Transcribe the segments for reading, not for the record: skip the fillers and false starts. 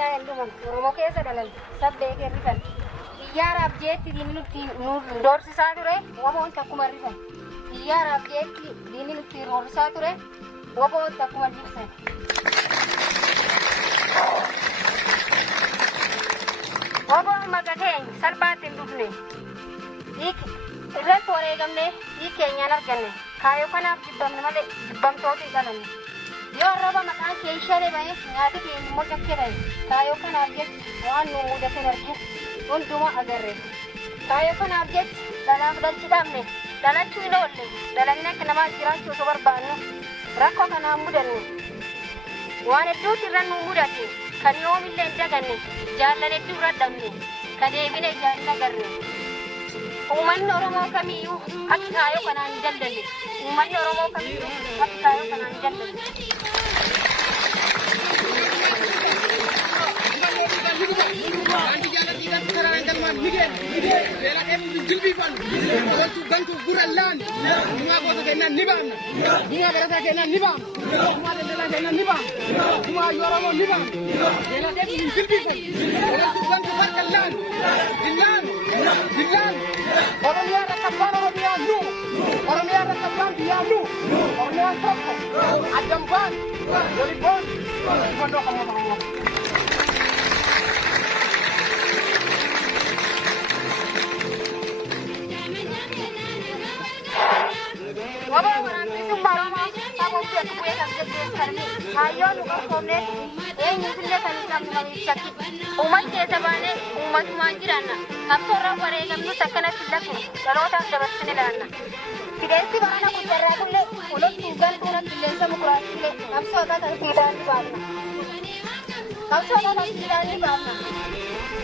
yaa enduman Oromoo keessa dalan sabbee rifan xiyyaaraaf jeetti diinni nutti doorsisaa ture woboon takkuma rifan xiyyaaraaf jeetti diinni nutti doorsisaa ture woboon takkuma rifan. Woboon maqateen salphaatti hin dhufne irratti wareegamne keenyaan arganne kaayoo kanaaf jibbamne malee jibbamtoota hin dhalanne. Yoo arraba maqaan kee ishee ba'e nyaati keenya immoo cakkee ba'e kaayoo kanaaf jecha waan nu mudatan arginu hundumaa agarre kaayoo kanaaf jecha dhalaaf dhalchi dhabne dhalachuu hin oolle dalagni akka namaa jiraachuu osoo barbaannu rakkoo kanaan mudanne waan hedduutu irra nu mudate kan yoomillee hin daganne jaallan hedduu irra dhabne kan deebine jaallan agarre. Uummanni Oromoo kamiyyuu akka kaayoo kanaan hin jallanne uummanni Oromoo kamiyyuu akka kaayoo kanaan hin jallanne. Bantu gurallaan bunga gosa keenyaan ni baamna bunga barataa keenyaan ni baamna bunga daldalaa keenyaan ni baamna bunga Oromoo ni baamna beeladee hin jilbiifan bantu farkallaan dillaan Oromiyaa rakkabbaan Oromiyaa nu Oromiyaa rakkabbaan biyyaa nu Oromiyaan tokko addambaan waliboon fondoo qabu. Wabah orang itu barama, aku buat kue sampai sekarang. Ayo lupa komen, nyusunnya kami kami sakit. Umat kita bane, umat manjirana. Apa orang mereka itu takkan silaku. Kalau tak dapat senilana. Tidak sih barang aku cara kulit, kulit tugan kulit kulit sama kulit kulit. Apa ada tak tidak di bawah. Apa ada tak tidak di bawah.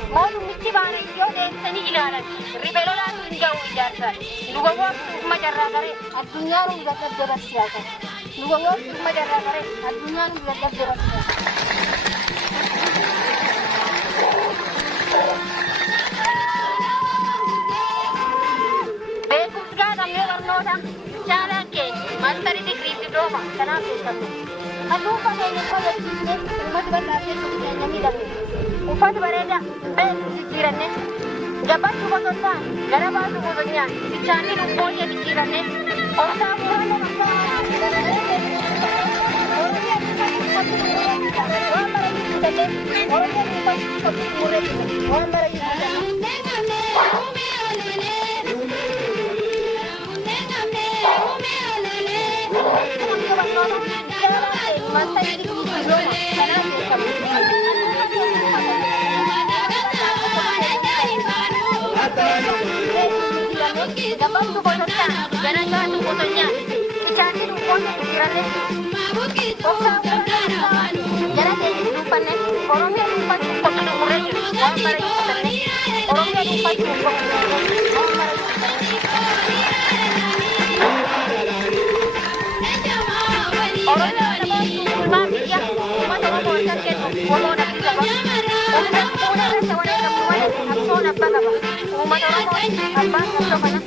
Mau mesti bane yo deh seni ilaran. Ribelola jauh jasa. Lupa waktu majarah kare. Adunya rum zakat jelas siapa. Lupa waktu majarah kare. Adunya rum zakat jelas siapa. Betul sekali kami warna cara ke mantari di krisis Roma. Kenapa itu? Aduh pada ini pada sini umat berlari sebenarnya tidak. Umat berada pikirannya. Jabat juga tonton, gara baru bodohnya. Dicari rumputnya pikirannya. Orang orang dapat tu fotonya, jangan tu fotonya. Dicari rumputnya pikirannya. Orang jangan jadi lupanya. Orangnya lupa foto nomornya. Orang mereka ini orangnya lupa foto. Orangnya dapat cuma dia, cuma orang boleh sakit, orang nak kita orang nak sewan kamu, aku nak apa? Umat orang apa?